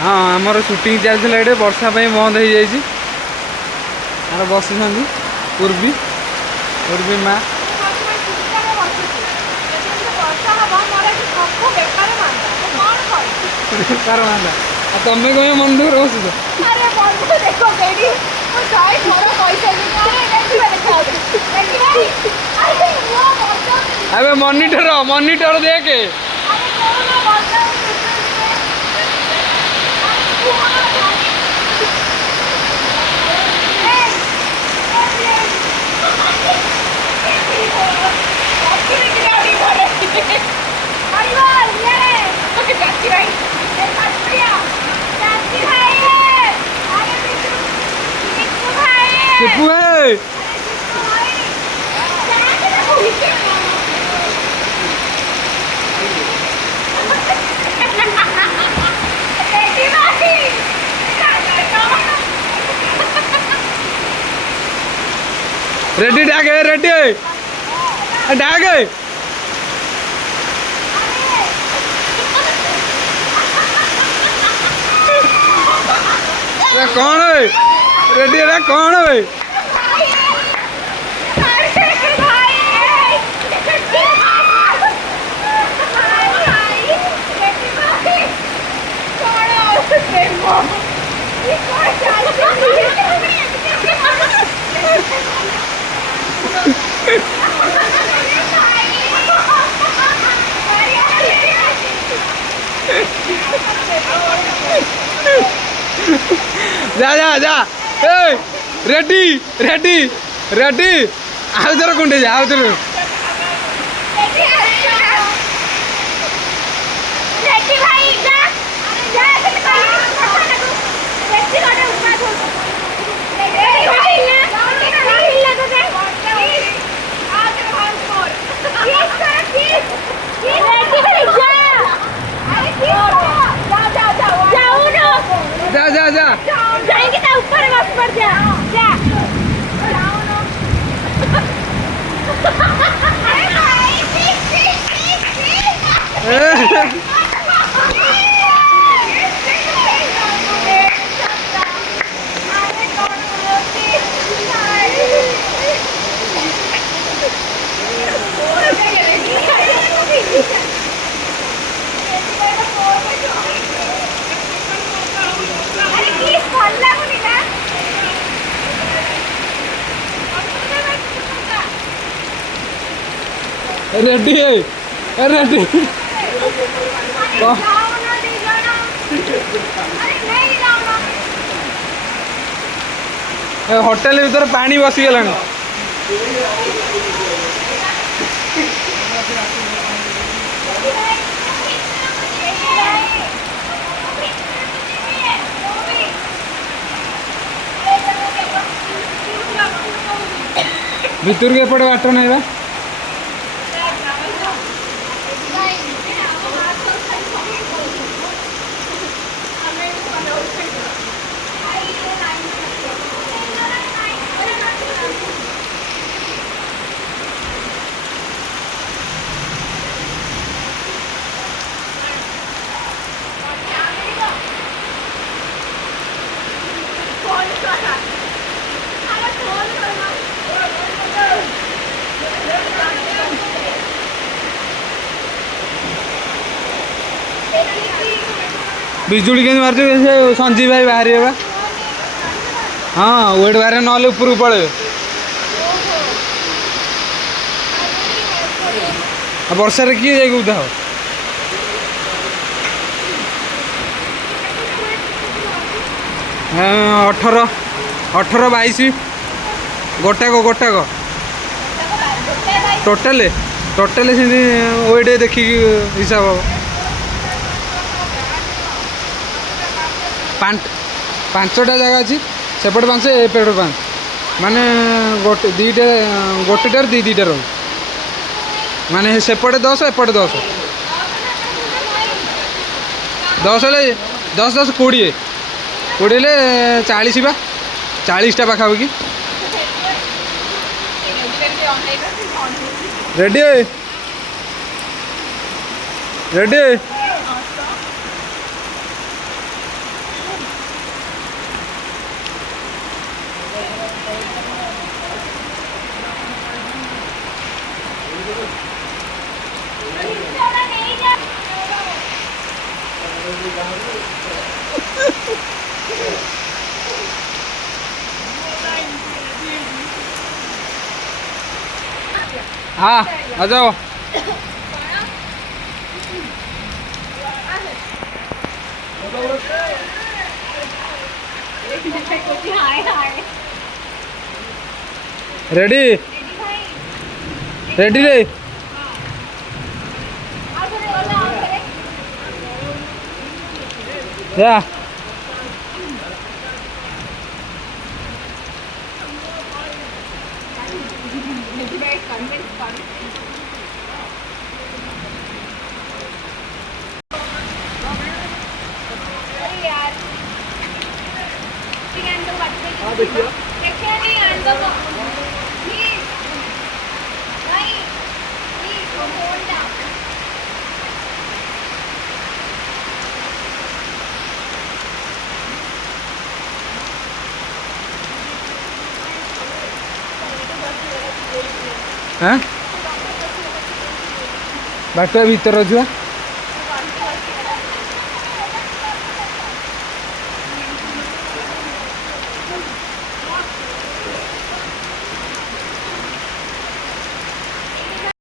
हाँ आमर सुटिंग चलता ये वर्षा बंद हो जाए बसुँच पूर्वी पूर्वी माँ बेकार माना तुम्हें कहीं मन दुख बसुच अबे मॉनिटर देखे टिप्पू है रेडी डागे रेडी डागे कौन है रेडी है कौन है जा जा जा ए रेडी रेडी रेडी आउ जरा कुंडे जा आउ जरा रेडी भाई जा जा रेडी करे ऊपर हो रेडी भाई ना हिला तो दे आज भाग मोर यस सर प्लीज रेडी भाई जा अरे जा जा जा जाओ ना जा जा जा जाएंगे तो ऊपर बस पर जा जा जाओ ना अरे भाई रेडी है रेडी होटेल भीतर पानी बसीगला भीतर के एपटे बाट नहीं बा बिजुली के मार संजीव भाई बाहर बा हाँ वेट बाहर ना ऊपर पड़े वर्षा रे किए जाए उदा 18 22 गोटाक टोटाल टोटाल से वेट देखिक हिसाब हम 5टा जगह अच्छी सेपटे 5 एपटे 5 माने गोटे गोटेटार दीटा रही माने सेपटे 10 एपटे 10 10 10 10 20 40 बा 40टा पाखापाखि रेडी रेडी हाँ आ जाओ। हाय हाय रेडी भाई रेडी रे या हाँ बाट भीतर छुआ